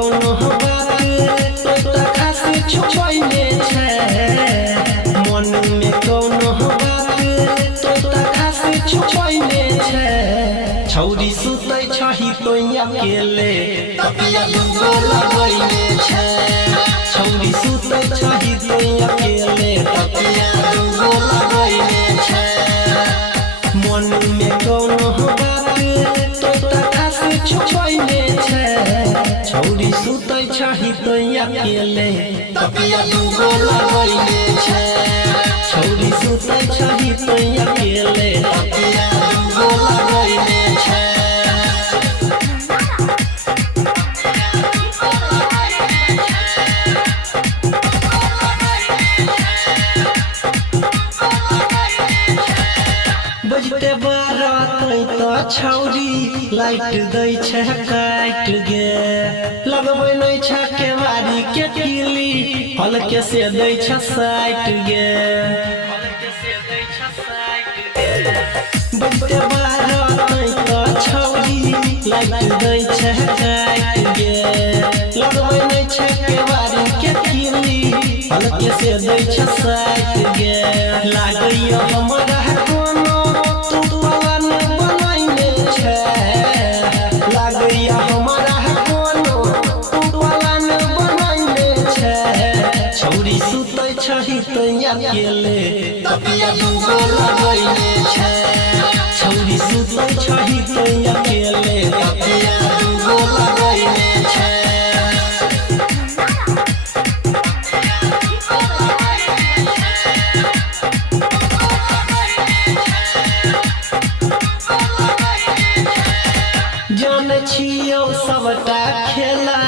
कोनो बात तो खास छुपैले छै मन में कोनो बात तो खास छुपैले छै छौरी सुतै छही तो अकेले तकिया दुगो लगैले छै छौरी सुतै छही तो अकेले तकिया दुगो लगैले छै मन में कोनो बात तो खास छुपैले छै छौरी सुतै छही तो अकेले तकिया दुगो लगैले छै छौरी सुतै छही तो अकेले तकिया दुगो लगैले छै बजते बारात तो छौरी लाइट दै छै काट गे लगबै नै छै केवारी के किली हल्के से दै छै साइट गे बजते बारात तो छौरी लाइट दै छै काट गे लगबै नै छै केवारी के किली हल्के से दै छै साइट गे लागैया हमरा छौरी सुतै छही तो अकेले तकिया दुगो लगैले छै छौरी सुतै छही तो अकेले तकिया दुगो लगैले छै जाने छियौ सबटा खेला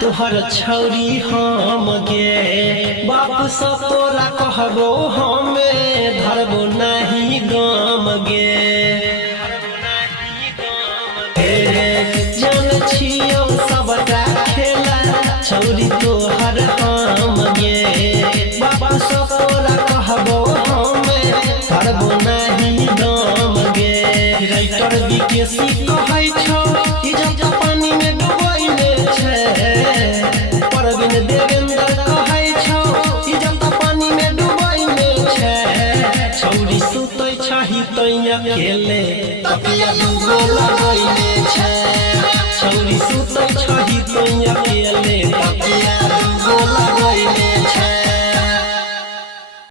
तोहर छौरी हम गे बाप से तोरा कहबो हमे धरबो नहीं गाम गे जाने छियौ सबटा खेला छौरी तोहर